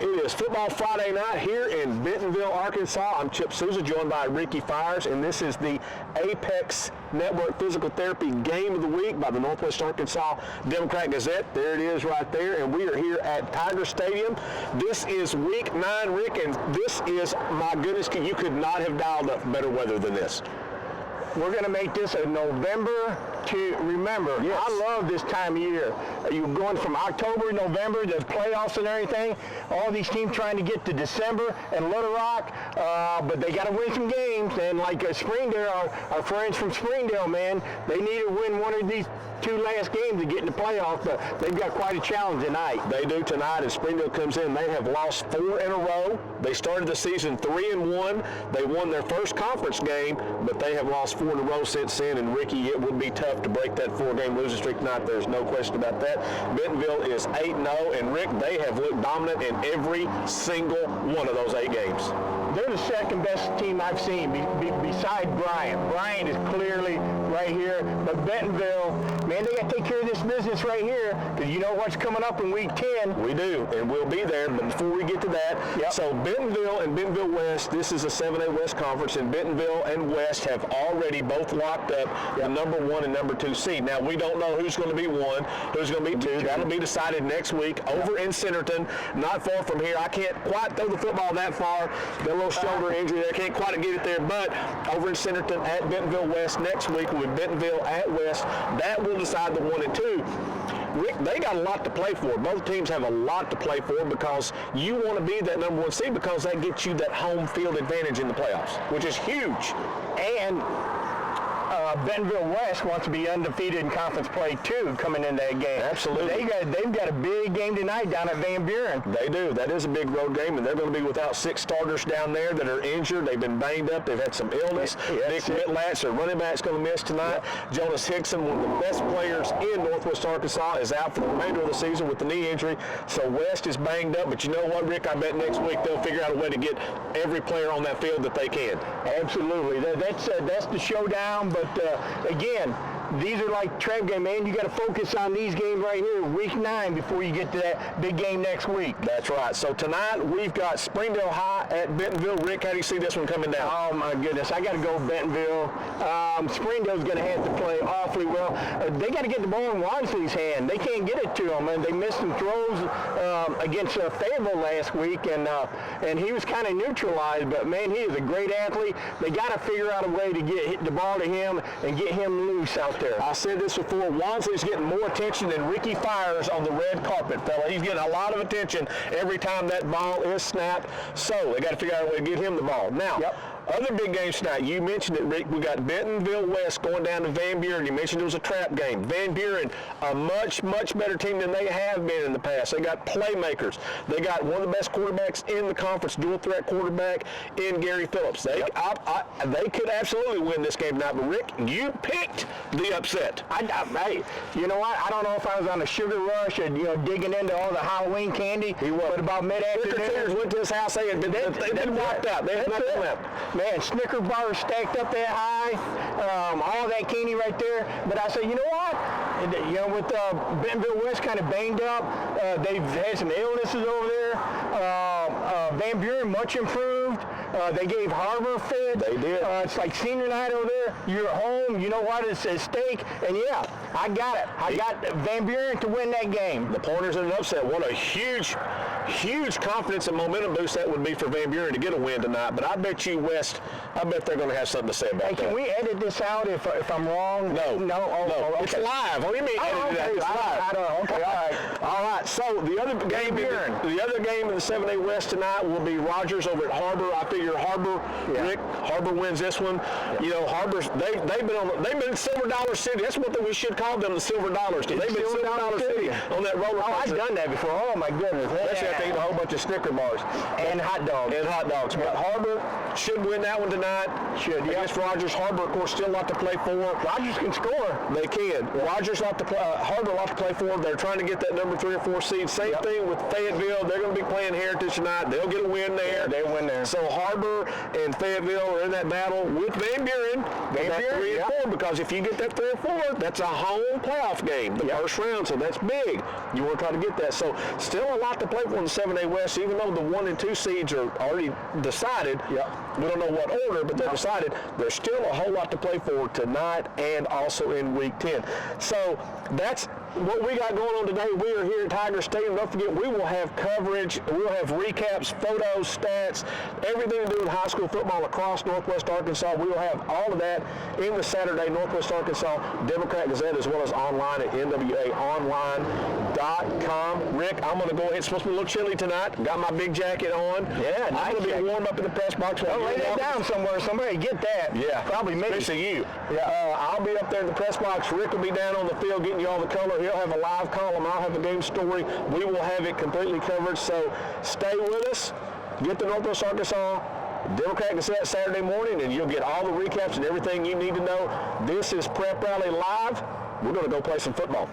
It is Football Friday night here in Bentonville, Arkansas. I'm Chip Souza, joined by Ricky Fires, and this is the ApexNetwork Physical Therapy Game of the Week by the Northwest Arkansas Democrat-Gazette. There it is right there, and we are here at Tiger Stadium. This is Week 9, Rick, and this is, my goodness, you could not have dialed up better weather than this. We're going to make this a November to remember. Yes. I love this time of year. You're going from October, November, the playoffs and everything. All these teams trying to get to December and Little Rock, but they got to win some games. And like Springdale, our friends from Springdale, man, they need to win one of these two last games to get in the playoffs, but they've got quite a challenge tonight. They do tonight, and Springdale comes in. They have lost 4 in a row. They started the season 3-1. They won their first conference game, but they have lost 4 in a row since then. And Ricky, it would be tough to break that 4-game losing streak tonight. There's no question about that. Bentonville is 8-0, and Rick, they have looked dominant in every single one of those 8 games. They're the second best team I've seen beside Bryant. Bryant is clearly right here, but Bentonville, man, they got to take care of this business right here, because you know what's coming up in Week 10. We do, and we'll be there, but before we get to that, so Bentonville and Bentonville West, this is a 7A West Conference, and Bentonville and West have already both locked up the number 1 and number 2 seed. Now, we don't know who's going to be 1, who's going to be 2. That'll be decided next week over in Centerton, not far from here. I can't quite throw the football that far. Got a little shoulder injury there. Can't quite get it there, but over in Centerton at Bentonville West next week with Bentonville at West, that will decide the 1 and 2. Rick, they got a lot to play for. Both teams have a lot to play for because you want to be that number 1 seed because that gets you that home field advantage in the playoffs, which is huge. And Bentonville West wants to be undefeated in conference play too, coming into that game. Absolutely. They've got a big game tonight down at Van Buren. They do. That is a big road game, and they're going to be without 6 starters down there that are injured. They've been banged up. They've had some illness. Nick Mitlatz, their running back's going to miss tonight. Jonas Hickson, one of the best players in Northwest Arkansas, is out for the remainder of the season with the knee injury. So West is banged up, but you know what, Rick? I bet next week they'll figure out a way to get every player on that field that they can. Absolutely. That's the showdown, but again, these are like trap game, man. You got to focus on these games right here, Week 9, before you get to that big game next week. That's right. So tonight we've got Springdale High at Bentonville. Rick, how do you see this one coming down? Oh my goodness, I got to go Bentonville. Springdale's going to have to play awfully well. They got to get the ball in Wansley's hand. They can't get it to him, and they missed some throws against Fayetteville last week, and he was kind of neutralized. But man, he is a great athlete. They got to figure out a way to hit the ball to him and get him loose out there. I said this before, Wansley's getting more attention than Ricky Fires on the red carpet, fella. He's getting a lot of attention every time that ball is snapped. So they got to figure out a way to get him the ball. Now, other big games tonight. You mentioned it, Rick. We got Bentonville West going down to Van Buren. You mentioned it was a trap game. Van Buren, a much, much better team than they have been in the past. They got playmakers. They got one of the best quarterbacks in the conference, dual threat quarterback in Gary Phillips. They could absolutely win this game tonight. But Rick, you picked the upset. Hey, you know what? I don't know if I was on a sugar rush and digging into all the Halloween candy. He was. But about mid-afternoon, went to his house. They'd been wiped out. They had nothing left. Man, Snicker bars stacked up that high, all that candy right there. But I said, you know what? With Bentonville West kind of banged up, they've had some illnesses over there. Van Buren much improved. They gave Harbor fit. They did. It's like senior night over there. You're at home. You know what? It's at stake. And yeah, I got it. I got Van Buren to win that game. The Pointers in an upset. What a huge confidence and momentum boost that would be for Van Buren to get a win tonight. But I bet you West, I bet they're going to have something to say about that. Can we edit this out if I'm wrong? No. No? Oh, okay. It's live. What do you mean edit that? It's live. I don't know. Okay, all right. All right, so the other game in the 7A West tonight will be Rogers over at Harbor. I figure Harbor, Rick, Harbor wins this one. You know, Harbor's they've been Silver Dollar City. That's what we should call them, the Silver Dollars. They've been Silver Dollar City on that roller coaster. I've done that before. Oh my goodness. Especially after eating a whole bunch of Snicker bars and hot dogs. But Harbor should win that one tonight. Against Rogers. Harbor, of course, still a lot to play for. Rogers can score. They can. Rogers Harbor a lot to play for. They're trying to get that number 3 or 4 seed. Same thing with Fayetteville. They're going to be playing Heritage tonight. tonight. They'll get a win there. Yeah, they'll win there. So Harbor and Fayetteville are in that battle with Van Buren. That 3 and 4, because if you get that 3 and 4, that's a home playoff game, the first round. So that's big. You want to try to get that. So still a lot to play for in the 7A West, even though the 1 and 2 seeds are already decided. We don't know what order, but they're decided. There's still a whole lot to play for tonight and also in Week 10. So that's what we got going on today. We are here at Tiger Stadium. Don't forget, we will have coverage. We'll have recaps, photos, stats, everything to do with high school football across Northwest Arkansas. We will have all of that in the Saturday Northwest Arkansas Democrat-Gazette, as well as online at nwaonline.com. Rick, I'm going to go ahead. It's supposed to be a little chilly tonight. Got my big jacket on. Yeah, I'm going to be warm up in the press box. Don't lay that down somewhere. Somebody get that. Yeah. Probably me. Especially you. Yeah. I'll be up there in the press box. Rick will be down on the field getting you all the color. He'll have a live column. I'll have a game story. We will have it completely covered. So stay with us. Get the Northwest Arkansas Democrat-Gazette Saturday morning, and you'll get all the recaps and everything you need to know. This is Prep Rally Live. We're going to go play some football.